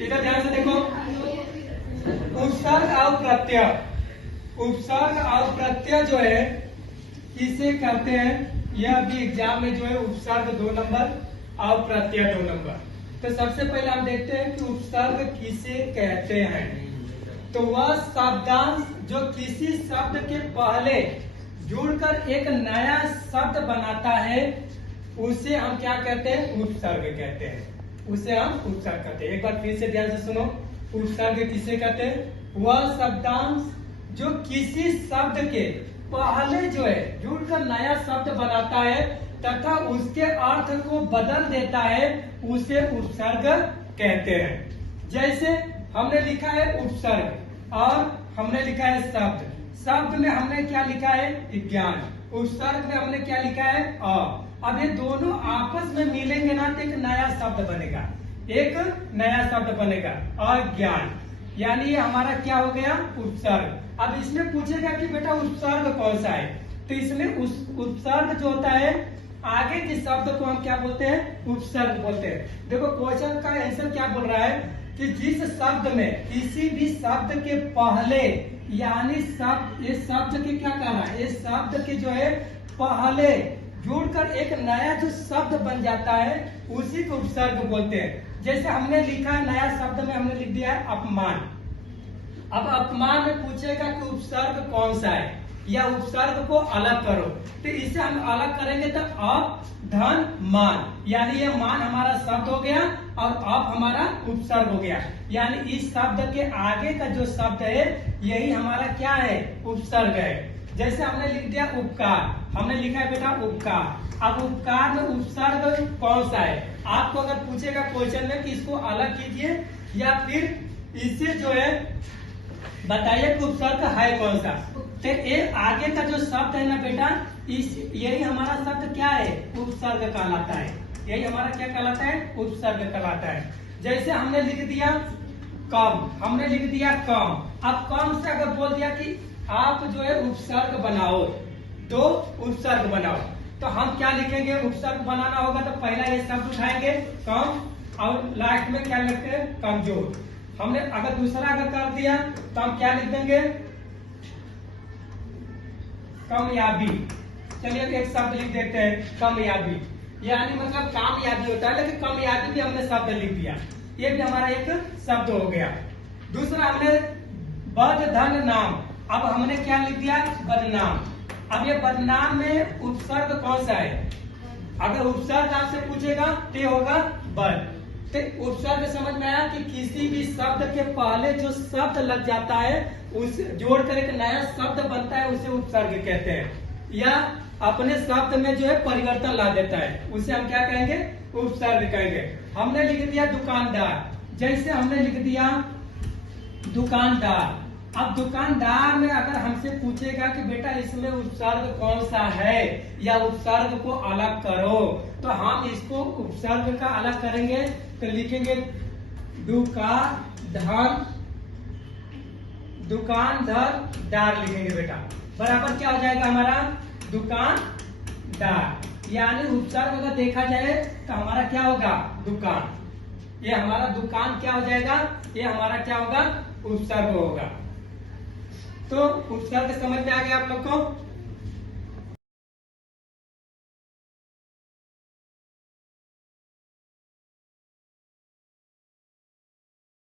इधर ध्यान से देखो, उपसर्ग और प्रत्यय, उपसर्ग और प्रत्यय जो है किसे कहते हैं, यह भी एग्जाम में जो है उपसर्ग 2 नंबर और प्रत्यय 2 नंबर। तो सबसे पहले हम देखते हैं कि उपसर्ग किसे कहते हैं। तो वह शब्दांश जो किसी शब्द के पहले जुड़कर एक नया शब्द बनाता है उसे हम क्या कहते हैं, उपसर्ग कहते हैं, उसे हम उपसर्ग कहते हैं। एक बार फिर से ध्यान से सुनो, उपसर्ग किसे कहते हैं, वह शब्दांश जो किसी शब्द के पहले जो है जुड़कर नया शब्द बनाता है तथा उसके अर्थ को बदल देता है उसे उपसर्ग कहते हैं। जैसे हमने लिखा है उपसर्ग और हमने लिखा है शब्द, शब्द में हमने क्या लिखा है, ज्ञान, उपसर्ग में हमने क्या लिखा है, अब ये दोनों आपस में मिलेंगे ना तो एक नया शब्द बनेगा, एक नया शब्द बनेगा, अज्ञान, यानी ये हमारा क्या हो गया, उपसर्ग। अब इसमें पूछेगा कि बेटा उपसर्ग कौन सा है, तो इसमें उस उपसर्ग जो होता है आगे के शब्द को हम क्या बोलते हैं, उपसर्ग बोलते हैं। देखो क्वेश्चन का आंसर क्या बोल रहा है कि जिस शब्द में किसी भी शब्द के पहले, यानी शब्द, ये शब्द के क्या कह रहा है, ये शब्द के जो है पहले जुड़कर एक नया जो शब्द बन जाता है उसी को उपसर्ग बोलते हैं। जैसे हमने लिखा है नया शब्द में हमने लिख दिया है अपमान। अब अपमान में पूछेगा कि उपसर्ग कौन सा है या उपसर्ग को अलग करो, तो इसे हम अलग करेंगे तो अप धन मान, यानी ये मान हमारा शब्द हो गया और अप हमारा उपसर्ग हो गया, यानी इस शब्द के आगे का जो शब्द है यही हमारा क्या है, उपसर्ग है। जैसे हमने लिख दिया उपकार, हमने लिखा है बेटा उपकार। अब उपकार में उपसर्ग कौन सा है, आपको अगर पूछेगा क्वेश्चन में कि इसको अलग कीजिए या फिर इसे जो है बताइए कि उपसर्ग है कौन सा, तो ये आगे का जो शब्द है ना बेटा, इस यही हमारा शब्द क्या है, उपसर्ग कहलाता है, यही हमारा क्या कहलाता है, उपसर्ग कहलाता है। जैसे हमने लिख दिया कम, हमने लिख दिया कम, अब कम से अगर बोल दिया कि आप जो है उपसर्ग बनाओ, तो उपसर्ग बनाओ, तो हम क्या लिखेंगे, उपसर्ग बनाना होगा तो पहला ये शब्द उठाएंगे कम और लास्ट में क्या लिखते हैं, कमजोर। हमने अगर दूसरा अगर कर दिया तो हम क्या लिख देंगे, कामयाबी। चलिए एक शब्द लिख देते हैं कामयाबी, यानी मतलब कामयाबी होता है, लेकिन कामयाबी भी हमने शब्द लिख दिया, ये भी हमारा एक शब्द हो गया। दूसरा हमने बद धन नाम, अब हमने क्या लिख दिया, बदनाम। अब ये बदनाम में उपसर्ग कौन सा है, अगर उपसर्ग आपसे पूछेगा तो होगा बद। तो उपसर्ग समझ में आया कि किसी भी शब्द के पहले जो शब्द लग जाता है उसे जोड़कर एक नया शब्द बनता है उसे उपसर्ग कहते हैं, या अपने शब्द में जो है परिवर्तन ला देता है उसे हम क्या कहेंगे, उपसर्ग कहेंगे। हमने लिख दिया दुकानदार, जैसे हमने लिख दिया दुकानदार। अब दुकानदार में अगर हमसे पूछेगा कि बेटा इसमें उपसर्ग कौन सा है या उपसर्ग को अलग करो, तो हम इसको उपसर्ग का अलग करेंगे तो लिखेंगे दुकानदार दार लिखेंगे बेटा, बराबर क्या हो जाएगा हमारा, दुकानदार, यानी उपसर्ग अगर देखा जाए तो हमारा क्या होगा, दुकान, ये हमारा दुकान क्या हो जाएगा, ये हमारा क्या होगा, उपसर्ग होगा। तो उपसर्ग समझ में आ गया आप लोग को।